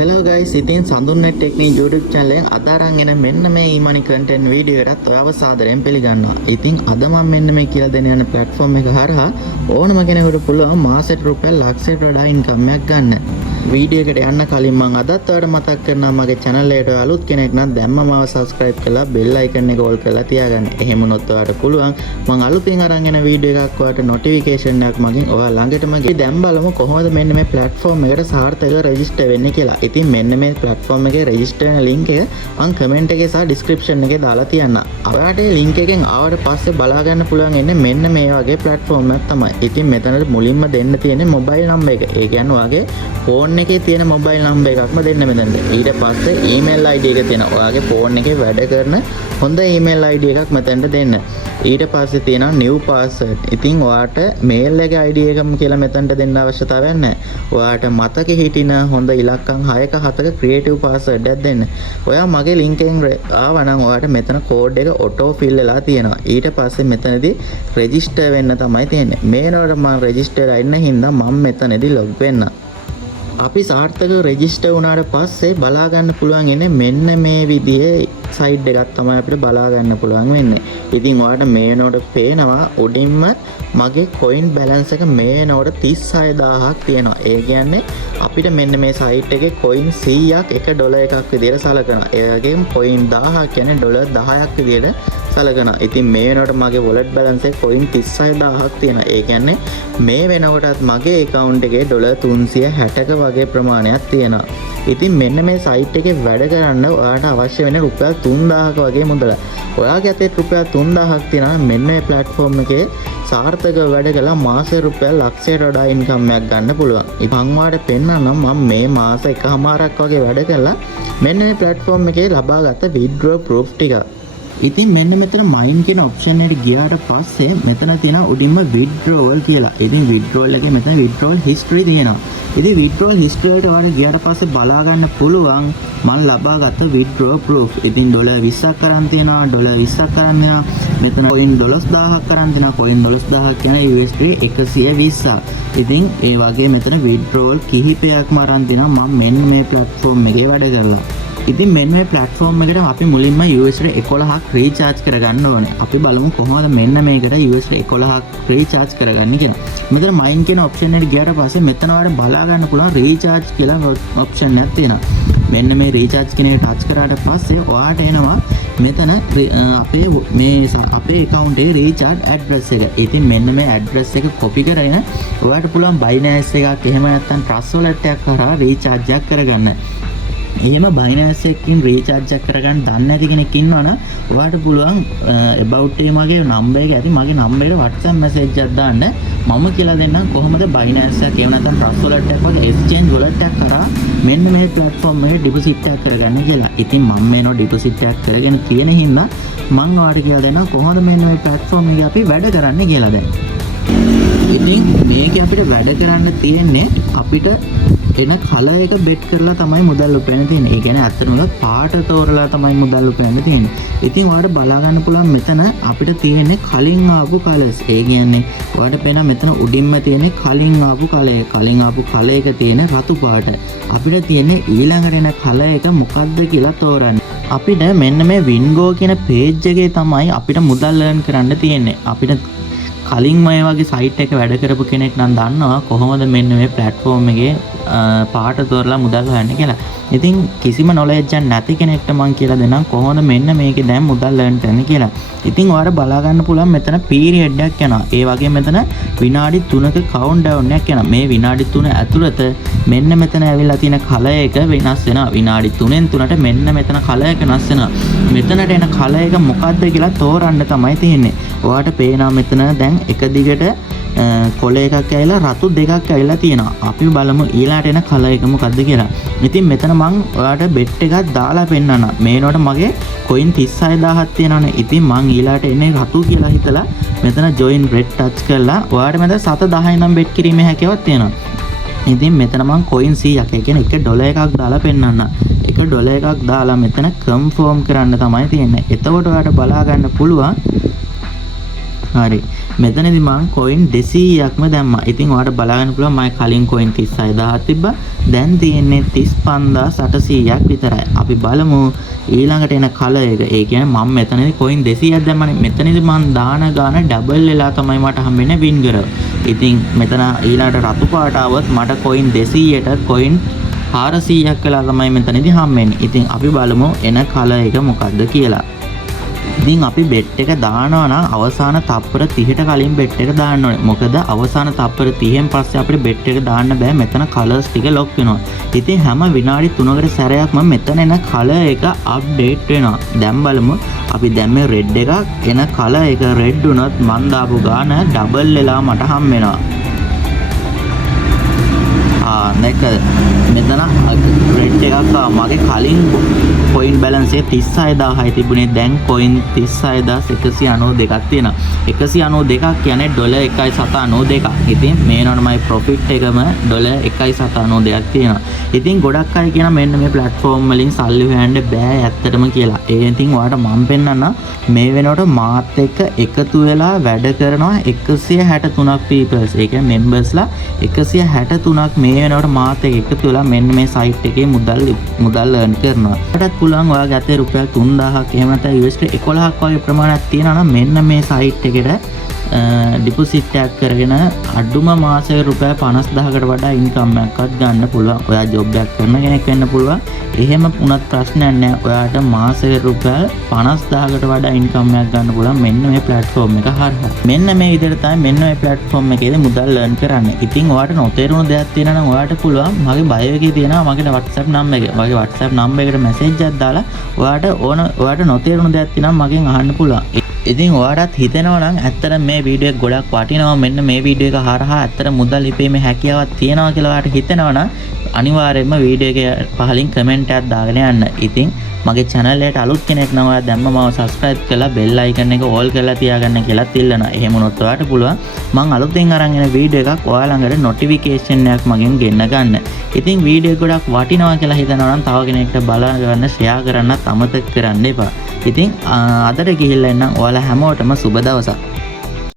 Hello guys, ඉතින් සඳුන්නෙට් technique YouTube channel එකෙන් අද අරන් එන මෙන්න මේ e-money content video එකටත් ඔයාව සාදරයෙන් පිළිගන්නවා. ඉතින් අද මම මෙන්න මේ කියලා දෙන යන platform එක හරහා ඕනම කෙනෙකුට පුළුවන් මාසෙට රුපියල් ලක්ෂයකට වඩා income එකක් ගන්න. වීඩියෝ එකට යන්න කලින් මම අදත් ඔයාලට මතක් කරනවා මගේ channel එකට අලුත් කෙනෙක් නම් දැම්ම මාව subscribe කරලා bell icon එක all කරලා තියාගන්න. එහෙම වුණොත් ඔයාලට පුළුවන් මම අලුතින් අරන් එන වීඩියෝ එකක් ඔයාලට notification එකක් මගෙන් ඔයාලා ළඟටම ගිහින් දැන් බලමු කොහොමද මෙන්න මේ platform එකට සාර්ථකව register වෙන්නේ කියලා. ඉතින් මෙන්න මේ platform එකේ register වෙන link එක මම comment එකේ සහ description එකේ දාලා තියන්නම්. ඔයාලට මේ link එකෙන් ආවට පස්සේ බලා ගන්න පුළුවන් එන්නේ මෙන්න මේ වගේ platform එකක් තමයි. ඉතින් මෙතනට මුලින්ම දෙන්න තියෙන්නේ mobile number එක. ඒ කියන්නේ ඔයාගේ phone එකේ තියෙන mobile number එකක්ම දෙන්න මෙතනට. ඊට පස්සේ email ID එක තියෙන ඔයාගේ phone එකේ වැඩ කරන හොඳ email ID එකක් මෙතනට දෙන්න. ඊට පස්සේ තියෙනවා new password. ඉතින් ඔයාට mail එකේ ID එකම කියලා මෙතනට දෙන්න අවශ්‍යතාවයක් නැහැ. ඔයාට මතකෙ හිටින හොඳ ඉලක්කම් 6ක 7ක creative password එකක් දෙන්න. ඔයා මගේ link එකෙන් ආවනම් ඔයාට මෙතන code එක auto fill වෙලා තියෙනවා. ඊට පස්සේ මෙතනදී register වෙන්න තමයි තියෙන්නේ. මේනවට මම register වෙලා ඉන්න හින්දා මම මෙතනදී log වෙන්න. අපි සාර්ථකව රෙජිස්ටර් වුණාට පස්සේ බලා ගන්න පුළුවන් ඉන්නේ මෙන්න මේ විදිහේ සයිඩ් එකක් තමයි අපිට බලා ගන්න පුළුවන් වෙන්නේ. ඉතින් ඔයාලට මේනෝට පේනවා උඩින්ම මගේ coin balance එක මේනෝට 36000ක් තියෙනවා. ඒ කියන්නේ අපිට මෙන්න මේ සයිට් එකේ coin 100ක් එක ඩොලර් එකක් විදිහට සලකනවා. ඒ වගේම coin 1000ක් කියන්නේ ඩොලර් 10ක් විදිහට සලකනවා. ඉතින් මේ වෙනකොට මගේ wallet balance එකේ coin 36000ක් තියෙනවා. ඒ කියන්නේ මේ වෙනකොටත් මගේ account එකේ ඩොලර් 360ක වගේ ප්‍රමාණයක් තියෙනවා. ඉතින් මෙන්න මේ සයිට් එකේ වැඩ කරන්න ඔයාලට අවශ්‍ය වෙන රුපියල් 3000ක වගේ මුදල. ඔයාගේ අතේ රුපියල් 3000ක් තියෙනවා මෙන්න මේ platform එකේ සාර්ථකව වැඩ කළා මාසෙ රුපියල් ලක්ෂයට වඩා income එකක් ගන්න පුළුවන්. ඉතින් ඔයාලට පෙන්නන්නම් මම මේ මාස එකමාරක් වගේ වැඩ කළා මෙන්න මේ platform එකේ ලබාගත් withdraw proof ටික. ඉතින් මෙන්න මෙතන mine කියන option එකට ගියාට පස්සේ මෙතන තියෙන උඩින්ම withdrawal කියලා. ඉතින් withdrawal එකේ මෙතන withdrawal history තියෙනවා. ඉතින් withdrawal history එකට වඩා ගියාට පස්සේ බලා ගන්න පුළුවන් මම ලබාගත් withdraw proof. ඉතින් ඩොලර් 20ක් කරන් තියෙනවා, ඩොලර් 20ක් කරන් යනවා. මෙතන coin 12000ක් කරන් තියෙනවා. coin 12000ක් කියන්නේ USD 120ක්. ඉතින් ඒ වගේ මෙතන withdrawal කිහිපයක්ම අරන් තිනවා මම මෙන්න මේ platform එකේ වැඩ කරලා. ඉතින් මෙන්න මේ platform එකට අපි මුලින්ම USD 11ක් recharge කරගන්න ඕනේ. අපි බලමු කොහොමද මෙන්න මේකට USD 11ක් recharge කරගන්නේ කියලා. මෙතන mine කියන option එකට ගියාට පස්සේ මෙතන ඔයාලට බලා ගන්න පුළුවන් recharge කියලා option එකක් තියෙනවා. මෙන්න මේ recharge කියන එක touch කරාට පස්සේ ඔයාට එනවා මෙතන අපේ account එකේ recharge address එක. ඉතින් මෙන්න මේ address එක copy කරගෙන ඔයාට පුළුවන් Binance එකක් එහෙම නැත්නම් Trust Wallet එකක් කරා recharge එකක් කරගන්න. එහෙම Binance එකකින් recharge එකක් කරගන්න දන්නේ නැති කෙනෙක් ඉන්නවනම් ඔයාලට පුළුවන් about එකේ මගේ number එක ඇති මගේ number එකට WhatsApp message එකක් දාන්න මම කියලා දෙන්නම් කොහොමද Binance එකක් එහෙම නැත්නම් Trust Wallet එකක් වගේ exchange wallet එකක් කරා මෙන්න මේ platform එකේ deposit එකක් කරගන්න කියලා. ඉතින් මම මේනෝ deposit එකක් කරගෙන තියෙන හින්දා මම ඔයාලට කියලා දෙන්නම් කොහොමද මෙන්න මේ platform එකේ අපි වැඩ කරන්නේ කියලා දැන්. ඉතින් මේකේ අපිට වැඩ කරන්න තියෙන්නේ අපිට එන කලර් එක බෙට් කරලා තමයි මුදල් උපයන්න තියෙන්නේ. ඒ කියන්නේ අත්‍තරම පාට තෝරලා තමයි මුදල් උපයන්න තියෙන්නේ. ඉතින් ඔයාලට බලා ගන්න පුළුවන් මෙතන අපිට තියෙන්නේ කලින් ආපු කලර්ස්. ඒ කියන්නේ ඔයාලට පේනවා මෙතන උඩින්ම තියෙන්නේ කලින් ආපු කලර්. කලින් ආපු කලර් එක තියෙන රතු පාට. අපිට තියෙන්නේ ඊළඟට එන කලර් එක මොකක්ද කියලා තෝරන්න. අපිට මෙන්න මේ Wingo කියන page එකේ තමයි අපිට මුදල් earn කරන්න තියෙන්නේ. අපිට කලින් මේ වගේ සයිට් එක වැඩ කරපු කෙනෙක් නම් දන්නවා කොහොමද මෙන්න මේ platform එකේ පාට තෝරලා මුදල් හොයන්නේ කියලා. ඉතින් කිසිම knowledge එකක් නැති කෙනෙක්ට මම කියලා දෙන්නම් කොහොමද මෙන්න මේකේ දැන් මුදල් earn කරන්නේ කියලා. ඉතින් ඔයාලා බලා ගන්න පුළුවන් මෙතන period එකක් යනවා. ඒ වගේ මෙතන විනාඩි 3ක countdown එකක් යනවා. මේ විනාඩි 3 ඇතුළත මෙන්න මෙතන ඇවිල්ලා තියෙන කලර් එක වෙනස් වෙනවා. විනාඩි 3න් 3ට මෙන්න මෙතන කලර් එක වෙනස් වෙනවා. මෙතනට එන කලර් එක මොකක්ද කියලා තෝරන්න තමයි තියෙන්නේ. ඔයාලට පේනවා මෙතන දැන් එක දිගට කොළ එකක් ඇවිල්ලා රතු දෙකක් ඇවිල්ලා තියෙනවා. අපි බලමු ඊළාට එන කලර් එක මොකද්ද කියලා. ඉතින් මෙතන මම ඔයාලට bet එකක් දාලා පෙන්නන්න. මේනොට මගේ coin 36000ක් තියෙනවානේ. ඉතින් මම ඊළාට එන්නේ රතු කියලා හිතලා මෙතන join red touch කරලා ඔයාලට මෙතන 7 10 නම් bet කිරීමේ හැකියාවක් තියෙනවා. ඉතින් මෙතන මම coin 100ක් ඒ කියන්නේ 1 ඩොලර් එකක් දාලා පෙන්නන්න. 1 ඩොලර් එකක් දාලා මෙතන confirm කරන්න තමයි තියෙන්නේ. එතකොට ඔයාලට බලා ගන්න පුළුවන්. හරි මෙතනදී මම coin 200ක්ම දැම්මා. ඉතින් ඔයාලට බලාගන්න පුළුවන් මම කලින් coin 36000ක් තිබ්බා. දැන් තියෙන්නේ 35800ක් විතරයි. අපි බලමු ඊළඟට එන කලර් එක. ඒ කියන්නේ මම මෙතනදී coin 200ක් දැම්මනේ. මෙතනදී මම දාන ගාන ඩබල් වෙලා තමයි මට හම්බෙන්නේ වින්ගර. ඉතින් මෙතන ඊළඟට රතු පාට આવොත් මට coin 200ට coin 400ක් වෙලා තමයි මෙතනදී හම්බෙන්නේ. ඉතින් අපි බලමු එන කලර් එක මොකක්ද කියලා. ඉතින් අපි බෙට් එක දානවා නම් අවසාන තප්පර 30ට කලින් බෙට් එක දාන්න ඕනේ. මොකද අවසාන තප්පර 30න් පස්සේ අපිට බෙට් එක දාන්න බෑ. මෙතන කලර්ස් ටික ලොක් වෙනවා. ඉතින් හැම විනාඩි 3කට සැරයක්ම මෙතන එන කලර් එක අප්ඩේට් වෙනවා. දැන් බලමු. අපි දැන් මේ රෙඩ් එකක් එන කලර් එක රෙඩ් වුණොත් මන් දාපු ගාන ඩබල් වෙලා මට හම් වෙනවා. නැක මෙතන රෙඩ් එකක් මගේ කලින් coin balance එක 36000යි තිබුණේ. දැන් coin 36192ක් තියෙනවා. 192ක් කියන්නේ $1.792ක්. ඉතින් මේ නෝනමයි profit එකම $1.792ක් තියෙනවා. ඉතින් ගොඩක් අය කියන මෙන්න මේ platform වලින් සල්ලි හොයන්න බෑ ඇත්තටම කියලා. ඒ ඉතින් ඔයාලට මම පෙන්නන්න මේ වෙනකොට මාත් එක්ක එකතු වෙලා වැඩ කරනවා 163ක් peoples. ඒ කියන්නේ members ලා 163ක් මේ වෙනකොට මාත් එක්ක එකතු වෙලා මෙන්න මේ site එකේ මුදල් earn කරනවා. ඔයාලට පුළුවන් ඔයාගේ අතේ රුපියල් 3000ක් එහෙම නැත්නම් USD 11ක් වගේ ප්‍රමාණයක් තියෙනවා නම් මෙන්න මේ site එකට ඩිපොසිට් එකක් කරගෙන අඩුම මාසෙක රුපියල් 50000කට වඩා ඉන්කම් එකක්වත් ගන්න පුළුවන්. ඔයා ජොබ් එකක් කරන කෙනෙක් වෙන්න පුළුවන්. එහෙම වුණත් ප්‍රශ්නයක් නැහැ. ඔයාට මාසෙක රුපියල් 50000කට වඩා ඉන්කම් එකක් ගන්න පුළුවන් මෙන්න මේ platform එක හරහා. මෙන්න මේ විදිහට තමයි මෙන්න මේ platform එකේදී මුදල් earn කරන්නේ. ඉතින් ඔයාට නොතේරුණු දෙයක් තියෙනවා නම් ඔයාට පුළුවන් මගේ bio එකේ තියෙනවා මගේ WhatsApp number එක. මගේ WhatsApp number එකට message එකක් දාලා ඔයාට නොතේරුණු දෙයක් තියෙනවා මගෙන් අහන්න පුළුවන්. ඉතින් ඔයාලට හිතෙනවා නම් ඇත්තට මේ වීඩියෝ එක ගොඩක් වටිනවා මෙන්න මේ වීඩියෝ එක හරහා ඇත්තට මුදල් ලිපීමේ හැකියාවක් තියෙනවා කියලා ඔයාලට හිතෙනවා නම් අනිවාර්යයෙන්ම වීඩියෝ එක පහලින් කමෙන්ට් එකක් දාගෙන යන්න. ඉතින් මගේ channel එකට අලුත් කෙනෙක් නම් ඔයා දැම්ම මාව subscribe කරලා bell icon එක all කරලා තියාගන්න කියලාත් ඉල්ලනවා. එහෙම වුණොත් ඔයාලට පුළුවන් මම අලුතෙන් අරන් එන වීඩියෝ එකක් ඔයා ළඟට notification එකක් මගෙන් ගෙන්න ගන්න. ඉතින් වීඩියෝ එක ගොඩක් වටිනවා කියලා හිතනවා නම් තව කෙනෙක්ට බලන්න share කරන්නත් අමතක කරන්න එපා. ඉතින් අදට ගිහිල්ලා එන්නම් ඔයාලා හැමෝටම සුබ දවසක්.